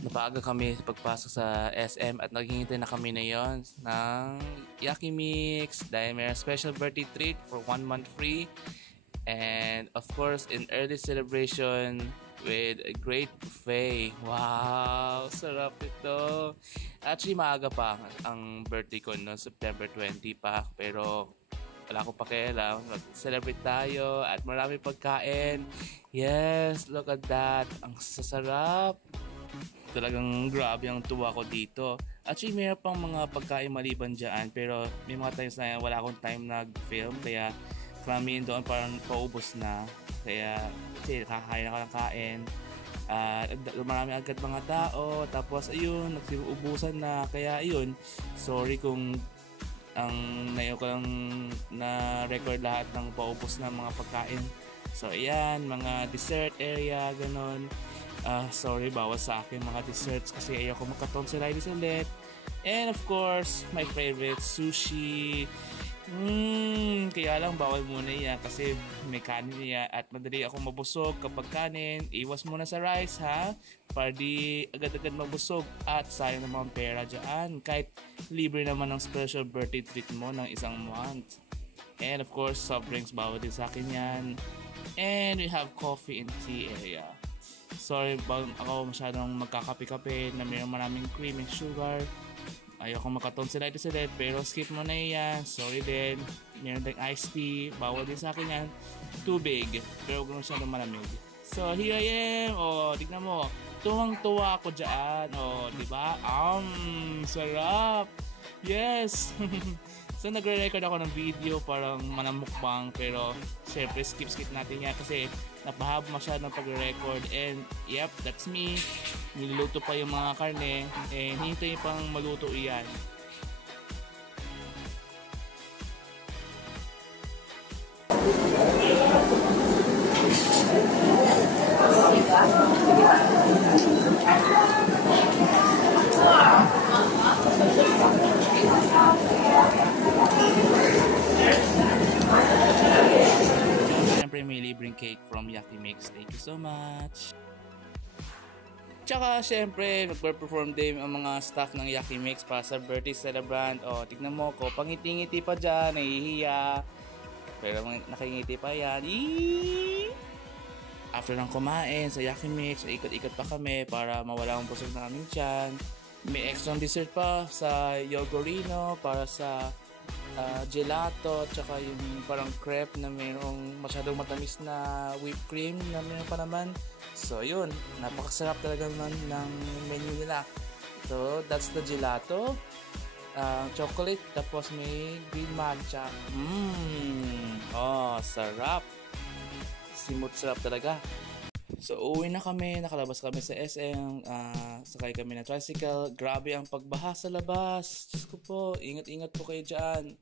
Napaaga kami pagpasok sa SM at naghihintay na kami na yon ng Yaki Mix dahil may special birthday treat for 1 month free. And of course, in early celebration with a great buffet. Wow! Sarap ito! Actually, maaga pa ang birthday ko no, September 20 pa. Pero wala akong pakialam. Mag-celebrate tayo at marami pagkain. Yes! Look at that! Ang sasarap! Talagang grabe ang tuwa ko dito. Actually, mayroon pang mga pagkain maliban dyan. Pero may mga times na wala akong time nag-film. Kaya karamihan doon parang paubos na. Kaya kasi kakain ako ng kain. Marami agad mga tao. Tapos ayun, nagsiubusan na. Kaya ayun, sorry kung ang nayo ko lang na-record lahat ng paubos na mga pagkain. So ayan, mga dessert area, ganon. Sorry, bawas sa akin mga desserts kasi ayoko magka-tonsillitis ulit. And of course, my favorite, sushi. Kaya lang bawal muna yan kasi may kanin niya at madali akong mabusog kapag kanin. Iwas muna sa rice ha, para di agad-agad mabusog at sayang naman pera dyan. Kahit libre naman ang special birthday treat mo ng 1 month. And of course, soft drinks bawal din sa akin yan. And we have coffee and tea area. Sorry, ako masyadong magkakape-kape na mayroong maraming cream and sugar. Ayoko makatonsillitis ulit, pero skip mo na yan. Sorry din. Meron din iced tea. Bawal din sa akin yan. Tubig. Pero huwag masyadong malamig. So, here I am. Tignan mo. Tuwang-tuwa ako dyan. Diba? Sarap. Yes. So, nagre-record ako ng video parang manamukbang. Pero, syempre, skip natin yan kasi napahaba masyado ng pag-record. And, yep, that's me. Niluluto pa yung mga karne. And, hintay pang maluto iyan. Siyempre may libreng cake from Yaki Mix. Thank you so much. Tsaka syempre magpe-perform din ang mga staff ng Yaki Mix para sa birthday celebrant. Tignan mo ko, pangiti-ngiti pa dyan, nahihiya. Pero nakingiti pa yan. After ng kumain sa Yaki Mix, ikot-ikot pa kami para mawala ang busog na aming tiyan. May extra dessert pa sa Yogurino para sa gelato, tsaka yung parang crepe na mayroong masyadong matamis na whipped cream na mayroon pa naman. So yun, napakasarap talaga naman ng menu nila. So that's the gelato, chocolate, tapos may green matcha. Sarap. Simot sarap talaga. So uwi na kami, nakalabas kami sa SM, sakay kami ng tricycle. Grabe ang pagbaha sa labas. Diyos ko po, ingat-ingat po kayo dyan.